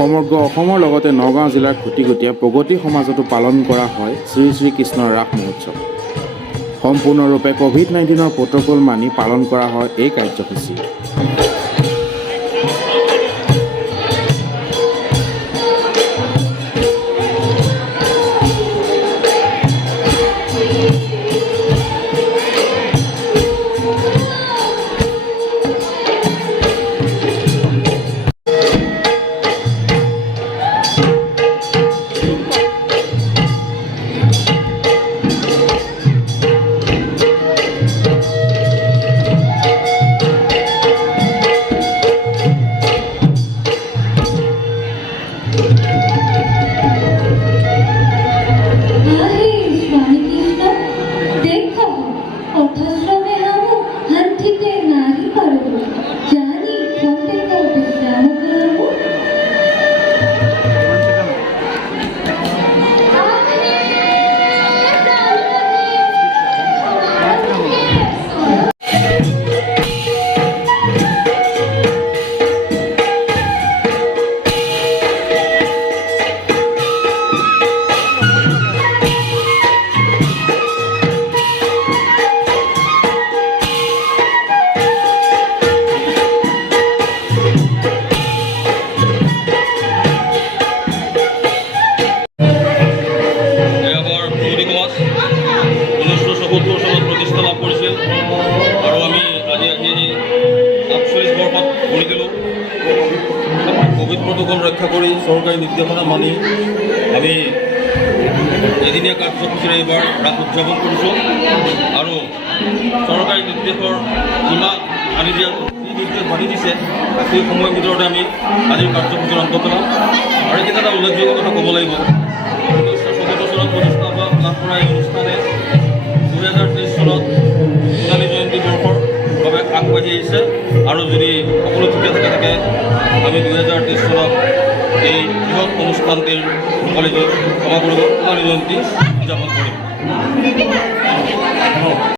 সমগ্ৰ অসমৰ লগতে নগাঁও জিলাৰ খুটিকটীয়া প্ৰগতি সমাজতো পালন কৰা হয় শ্ৰী শ্ৰীকৃষ্ণৰ ৰাস মহোৎসৱ। সম্পূৰ্ণৰূপে ক'ভিড-19 প্ৰট'কল মানি পালন কৰা হয় এই কাৰ্যসূচী। প্ৰতিষ্ঠা লাভ কৰিছিল আৰু আমি আজি 48 বৰ্ষত ভৰি দিলোঁ। ক'ভিড প্ৰট'কল ৰক্ষা কৰি চৰকাৰী নিৰ্দেশনা মানি আমি এদিনীয়া কাৰ্যসূচীৰে এইবাৰ ৰাস উদযাপন কৰিছোঁ আৰু চৰকাৰী নিৰ্দেশৰ সীমা মানি দিয়া যি নিৰ্দেশ মানি দিছে সেই সময়ৰ ভিতৰতে আমি আজিৰ কাৰ্যসূচীৰ অন্ত পেলাম। আৰু এইকেইটা এটা উল্লেখযোগ্য কথা ক'ব লাগিব। 1974 চনত প্ৰতিষ্ঠা লাভ কৰা এই অনুষ্ঠানে 2023 চনত সোণালী জয়ন্তী বৰ্ষৰ বাবে আগবাঢ়ি আহিছে আৰু যদি সকলো ঠিকে থাকে আমি 2023 চনত এই বৃহৎ অনুষ্ঠানটিৰ সোণালী জয়ন্তী উদযাপন কৰিম।